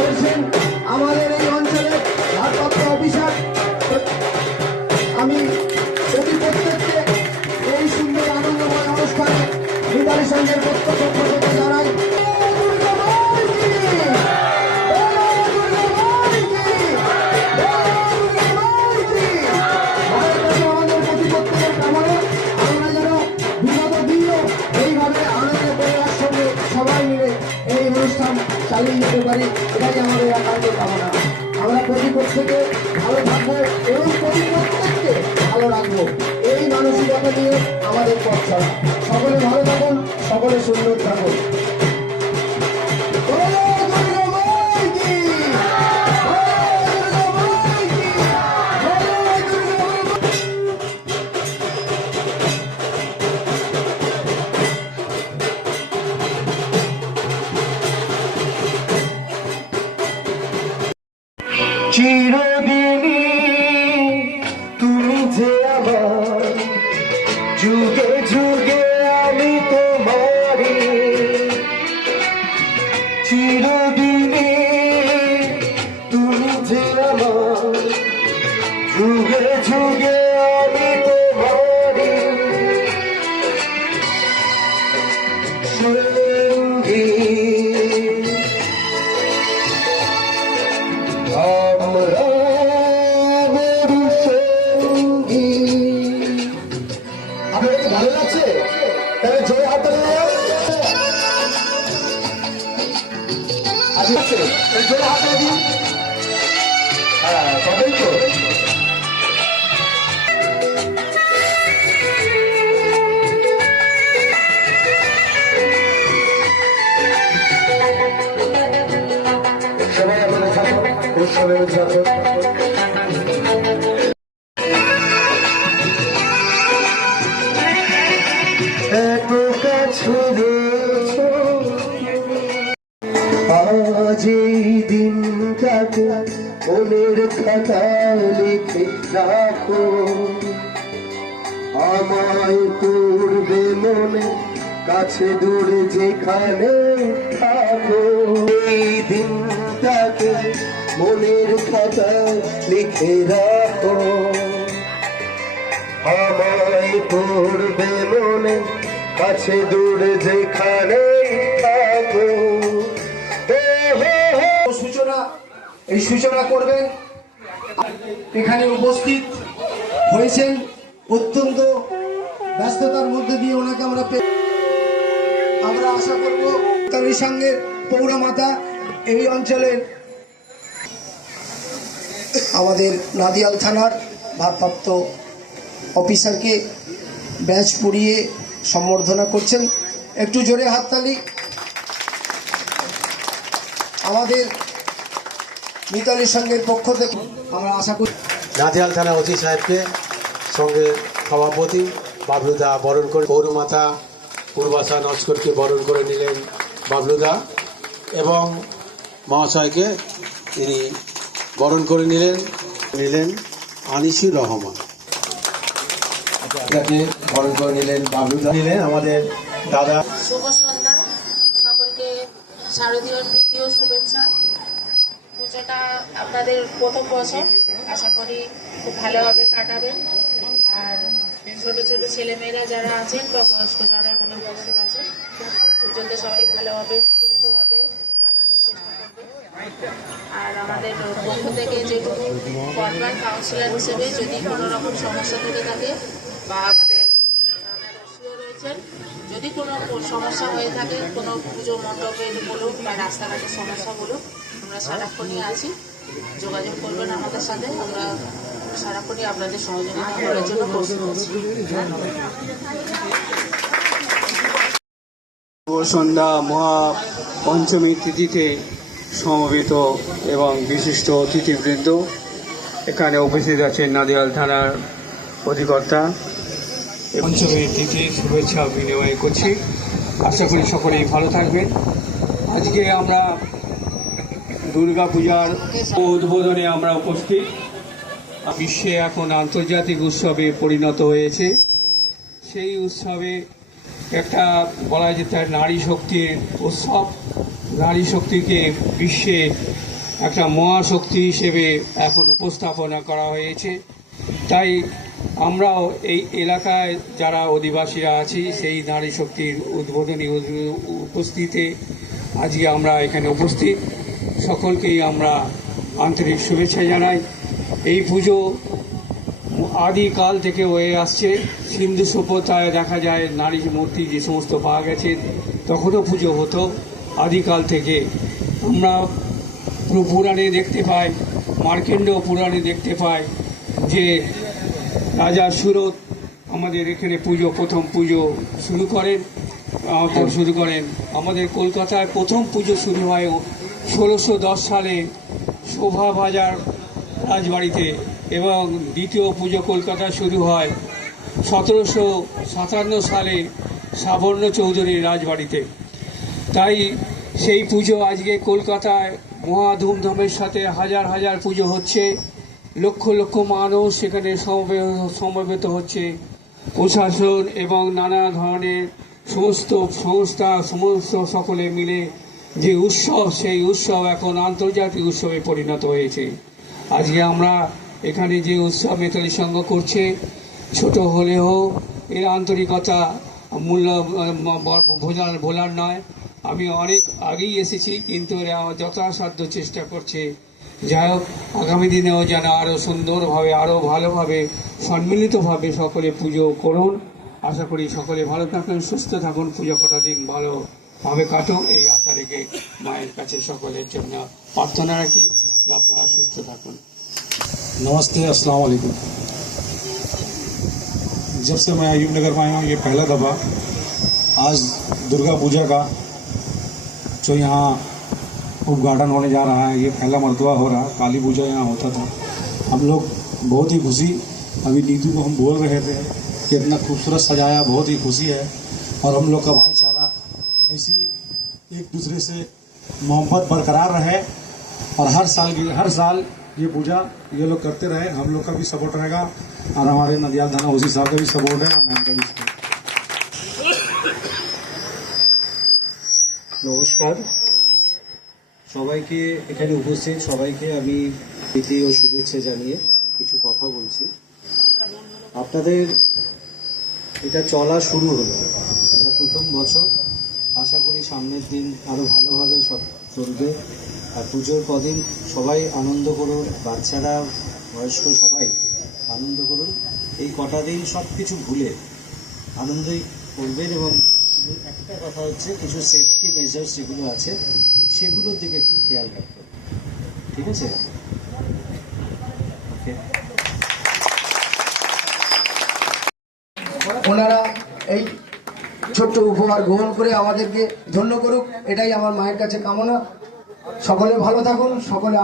করছেন আমাদের এই অঞ্চলের ভারপ্রাপ্ত অফিসার। আমি প্রত্যেককে এই সুন্দর আনন্দময় অনুষ্ঠানে মিতালি সংঘের প্রত্যক্ষ প্রত্যক্ষ জানাই। চালিয়ে যেতে পারি, এটাই আমাদের একান্ত কামনা। আমরা প্রতিপক্ষকে ভালো থাকবো এবং প্রতিপক্ষকে ভালো রাখবো, এই মানসিকতা নিয়ে আমাদের পথ চলা। সকলে ভালো থাকুন, সকলে সুন্দর থাকুন। চিরদিনই তুমি যে আমার, যুগে যুগে আমি তোমারি। চিরদিনই তুমি যে আমার, যুগে যুগে আমি তোমারি। সঙ্গী ভালো লাগছে, তাহলে জয় হাত জয় হাত দিন। হ্যাঁ, সবাই তো সবাই আমাদের থাকুন, উৎসবের থাকুন। আজ এই দিনটাকে মনের খাতায় লিখে রাখো, আমায় করবে মনে কাছে দূরে যেখানে থাকো। এই দিনটাকে মনের খাতায় লিখে রাখো, আমায় করবে মনে কাছে দূরে যেখানে থাকো। এই সূচনা করবেন এখানে উপস্থিত হয়েছেন। অত্যন্ত ব্যস্ততার মধ্যে দিয়ে ওনাকে আমরা আশা করব তার সঙ্গে পৌরমাতা এই অঞ্চলের আমাদের নাদিয়াল থানার ভারপ্রাপ্ত অফিসারকে ব্যাজ পরিয়ে সম্বর্ধনা করছেন। একটু জোরে হাততালি। আমাদের মিতালি সংঘের পক্ষ থেকে আমরা আশা করি নাদিয়াল থানা ওসি সাহেবকে সঙ্গে সভাপতি বাবলুদা বরণ করে, পৌরমাতা পূর্বাশা নস্করকে বরণ করে নিলেন বাবলুদা, এবং মহাশয়কে তিনি বরণ করে নিলেন আনিসুর রহমান। এটাকে বরণ করে নিলেন বাবলুদা, নিলেন আমাদের দাদা। শুভ সন্ধ্যা, সকলকে শারদীয় প্রীতি ও শুভেচ্ছা। পুজোটা আপনাদের প্রথম বছর, আশা করি খুব ভালোভাবে কাটাবেন। আর ছোট ছোট ছেলেমেয়েরা যারা আছেন বা বয়স্ক যারা এখানে উপস্থিত আছেন, পুজোতে সবাই ভালোভাবে সুস্থভাবে কাটানোর চেষ্টা করবে। আর আমাদের পক্ষ থেকে যেটুকু করবার কাউন্সিলর হিসেবে যদি কোনো রকম সমস্যা থেকে থাকে বা আমাদের থানার রয়েছেন, যদি কোনো সমস্যা হয়ে থাকে, কোনো পুজো মণ্ডপের বলুক বা রাস্তাঘাটের সমস্যা বলুক, আমরা সারাক্ষণই আছি, যোগাযোগ করবেন আমাদের সাথে। আমরা সারাক্ষণই আপনাদের সহযোগিতা করার জন্য প্রস্তুত আছি। সন্ধ্যা মহা পঞ্চমী তিথিতে সমবেত এবং বিশিষ্ট অতিথিবৃন্দ এখানে উপস্থিত আছেন নাদিয়াল থানার অধিকর্তা। পঞ্চমীর তিথি শুভেচ্ছা বিনিময় করছি, আশা করি সকলেই ভালো থাকবেন। আজকে আমরা দুর্গা পূজার উদ্বোধনে আমরা উপস্থিত। বিশ্বে এখন আন্তর্জাতিক উৎসবে পরিণত হয়েছে। সেই উৎসবে একটা বলা যেতে নারী শক্তির উৎসব, নারী শক্তিকে বিশ্বে একটা মহাশক্তি হিসেবে এখন উপস্থাপনা করা হয়েছে। তাই আমরাও এই এলাকায় যারা অধিবাসীরা আছি সেই নারী শক্তির উদ্বোধনী উপস্থিতিতে আজকে আমরা এখানে উপস্থিত। সকলকেই আমরা আন্তরিক শুভেচ্ছা জানাই। এই পুজো আদিকাল থেকে হয়ে আসছে। সিন্ধু সভ্যতায় দেখা যায় নারী মূর্তি যে সমস্ত পাওয়া গেছে, তখনও পুজো হতো আদিকাল থেকে। আমরা পুরাণে দেখতে পাই, মার্কেন্ড পুরাণে দেখতে পাই যে রাজা সুরত আমাদের এখানে প্রথম পুজো শুরু করেন। আমাদের কলকাতায় প্রথম পুজো শুরু হয় 1610 সালে শোভাবাজার রাজবাড়িতে, এবং দ্বিতীয় পুজো কলকাতায় শুরু হয় 1757 সালে সাবর্ণ চৌধুরীর রাজবাড়িতে। তাই সেই পুজো আজকে কলকাতায় মহা ধুমধামের সাথে হাজার হাজার পুজো হচ্ছে, লক্ষ লক্ষ মানুষ সেখানে সমবেত হচ্ছে। প্রশাসন এবং নানা ধরনের সমস্ত সংস্থা সকলে মিলে যে উৎসব, সেই উৎসব এখন আন্তর্জাতিক উৎসবে পরিণত হয়েছে। আজকে আমরা এখানে যে উৎসব মেতালি সংঘ করছে, ছোট হলেও এর আন্তরিকতা ভোলার নয়। আমি অনেক আগেই এসেছি, কিন্তু এরা যথাসাধ্য চেষ্টা করছে। যাই হোক, আগামী দিনেও যেন আরও সুন্দরভাবে, আরও ভালোভাবে, সম্মিলিতভাবে সকলে পুজো করুন। আশা করি সকলে ভালো থাকুন, সুস্থ থাকুন, পুজো কটা দিন ভালোভাবে কাটুন, এই আশা রেখে মায়ের কাছে সকলের জন্য প্রার্থনা রাখি যে আপনারা সুস্থ থাকুন। नमस्ते, अस्सलाम वालेकुम। जब से मैं अयूब नगर में आया हूँ, ये पहला दफ़ा आज दुर्गा पूजा का जो यहाँ उद्घाटन होने जा रहा है, ये पहला मरतबा हो रहा है। काली पूजा यहाँ होता था। हम लोग बहुत ही खुशी, अभी नीतू को हम बोल रहे थे कि इतना खूबसूरत सजाया, बहुत ही खुशी है। और हम लोग का भाईचारा ऐसी एक दूसरे से मोहब्बत बरकरार रहे, और हर साल ये पूजा ये लोग करते रहे। हम लोग का भी सपोर्ट रहेगा, और हमारे नदियाल थाना ओसी साहब का भी सपोर्ट है, और मैम का भी सपोर्ट। নমস্কার সবাইকে, এখানে উপস্থিত সবাইকে আমি প্রীতি ও শুভেচ্ছা জানিয়ে কিছু কথা বলছি। আপনাদের এটা চলা শুরু হলো, এটা প্রথম বছর। আশা করি সামনের দিন আরও ভালোভাবে সব চলবে। আর পুজোর কদিন সবাই আনন্দ করুন, বাচ্চারা বয়স্ক সবাই আনন্দ করুন। এই কটা দিন সব কিছু ভুলে আনন্দই করবেন। এবং শুধু একটা কথা হচ্ছে, কিছু সেফটি মেজার্স যেগুলো আছে সেগুলোর দিকে একটু খেয়াল রাখবেন, ঠিক আছে? ওকে। ওনারা এই ছোট্ট উপহার গ্রহণ করে আমাদেরকে ধন্য করুক, এটাই আমার মায়ের কাছে কামনা। সকলে ভালো থাকুন, সকলে